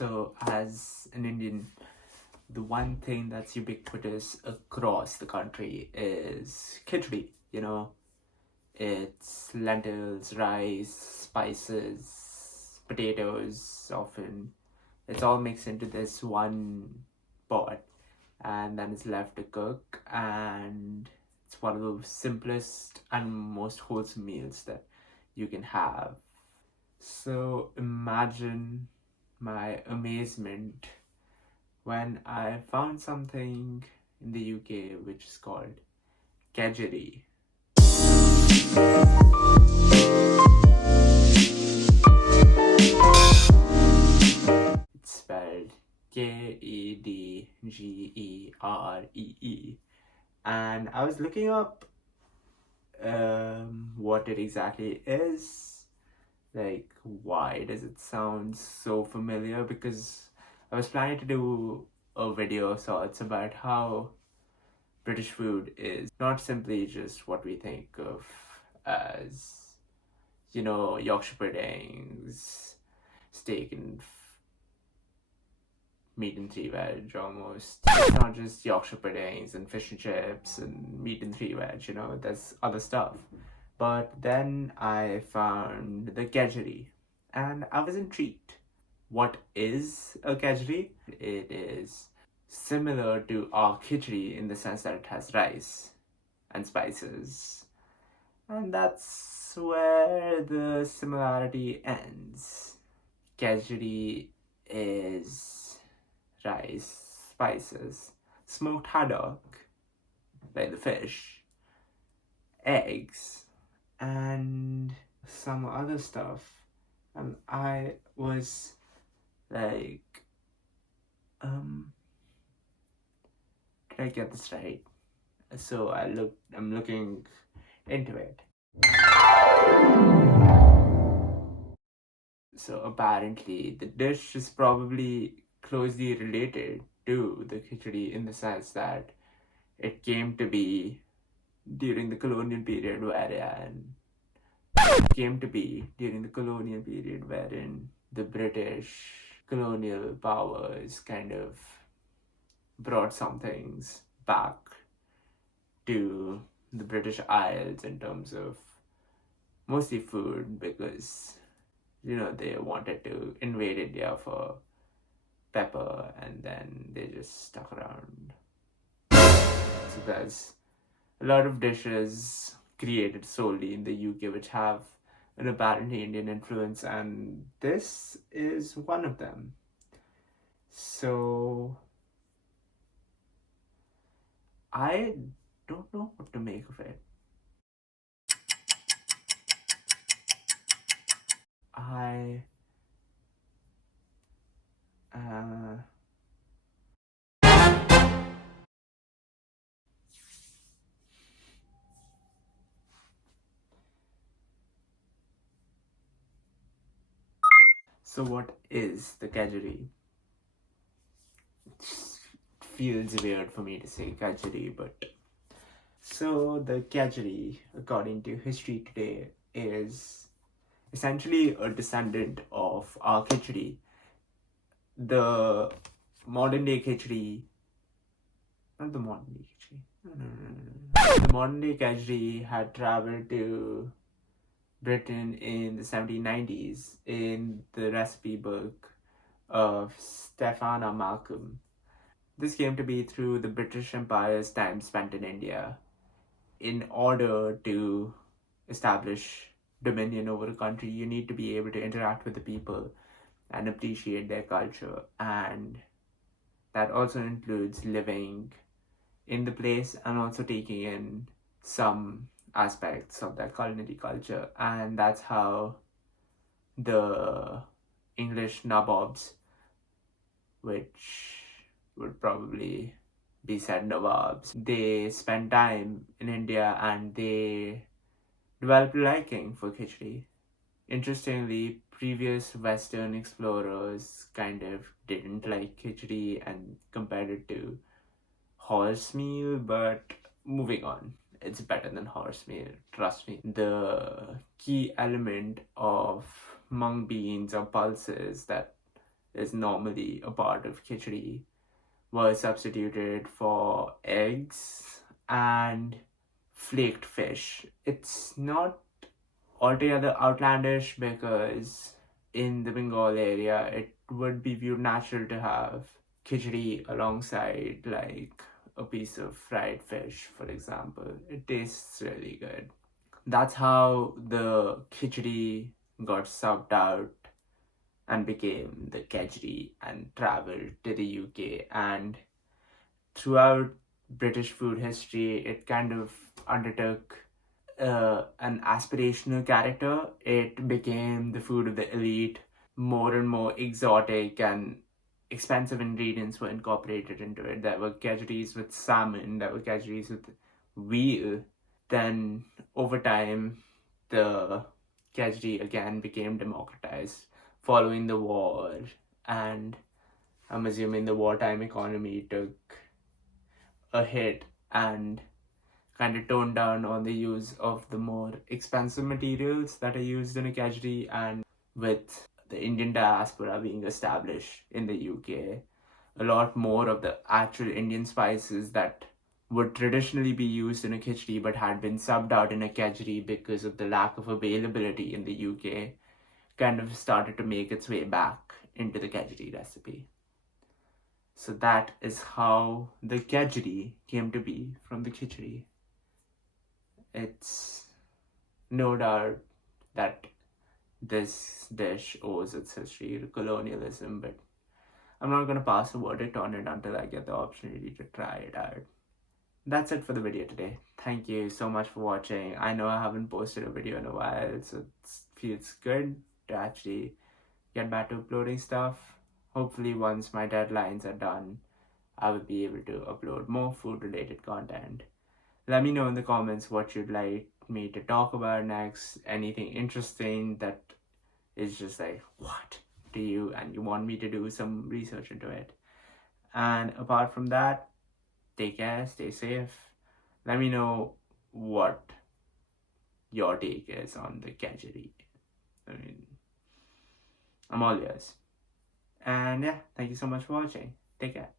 So, as an Indian, the one thing that's ubiquitous across the country is Kedgeree. It's lentils, rice, spices, potatoes, often. It's all mixed into this one pot and then it's left to cook. And it's one of the simplest and most wholesome meals that you can have. So, imagine my amazement when I found something in the UK which is called Kedgeree. It's spelled Kedgeree. And I was looking up what it exactly is. Like, why does it sound so familiar? Because I was planning to do a video of sorts about how British food is not simply just what we think of as, Yorkshire puddings, steak and meat and three veg almost. It's not just Yorkshire puddings and fish and chips and meat and three veg, there's other stuff. But then I found the Kedgeree and I was intrigued. What is a Kedgeree? It is similar to our khichdi in the sense that it has rice and spices. And that's where the similarity ends. Kedgeree is rice, spices, smoked haddock, like the fish, eggs, and some other stuff. And I was like, did I get this right? So I'm looking into it. So apparently the dish is probably closely related to the khichdi in the sense that it came to be during the colonial period wherein the British colonial powers kind of brought some things back to the British Isles in terms of mostly food, because they wanted to invade India for pepper and then they just stuck around. So there's a lot of dishes created solely in the UK which have an apparently Indian influence, and this is one of them. So I don't know what to make of it. So what is the Kedgeree? It feels weird for me to say Kedgeree, but so the Kedgeree, according to History Today, is essentially a descendant of our khichdi. The modern day khichdi, not the modern day khichdi. No. The modern day Kedgeree had traveled to Britain in the 1790s in the recipe book of Stephana Malcolm. This came to be through the British Empire's time spent in India in order to establish dominion over a country. You need to be able to interact with the people and appreciate their culture, and that also includes living in the place and also taking in some aspects of that culinary culture. And that's how the English nabobs, which would probably be said nawabs, they spent time in India and they developed a liking for khichdi. Interestingly, previous Western explorers kind of didn't like khichdi and compared it to horse meal, but moving on. It's better than horse meal, trust me. The key element of mung beans or pulses that is normally a part of khichdi was substituted for eggs and flaked fish. It's not altogether outlandish because in the Bengal area it would be viewed natural to have khichdi alongside like a piece of fried fish, for example. It tastes really good. That's how the khichdi got subbed out and became the Kedgeree and traveled to the UK. And throughout British food history, it kind of undertook an aspirational character. It became the food of the elite. More and more exotic and expensive ingredients were incorporated into it. There were Kedgerees with salmon, there were Kedgerees with veal. Then, over time, the Kedgeree again became democratized following the war, and I'm assuming the wartime economy took a hit and kind of toned down on the use of the more expensive materials that are used in a Kedgeree, and with the Indian diaspora being established in the UK, a lot more of the actual Indian spices that would traditionally be used in a khichdi but had been subbed out in a Kedgeree because of the lack of availability in the UK kind of started to make its way back into the Kedgeree recipe. So that is how the Kedgeree came to be from the khichdi. It's no doubt that this dish owes its history to colonialism, but I'm not going to pass a verdict on it until I get the opportunity to try it out. That's it for the video today. Thank you so much for watching. I know I haven't posted a video in a while, so it feels good to actually get back to uploading stuff. Hopefully once my deadlines are done, I will be able to upload more food related content. Let me know in the comments what you'd like me to talk about next, anything interesting that is just like, what to you, and you want me to do some research into it. And apart from that, take care, stay safe. Let me know what your take is on the Kedgeree. I mean, I'm all yours. And yeah, thank you so much for watching. Take care.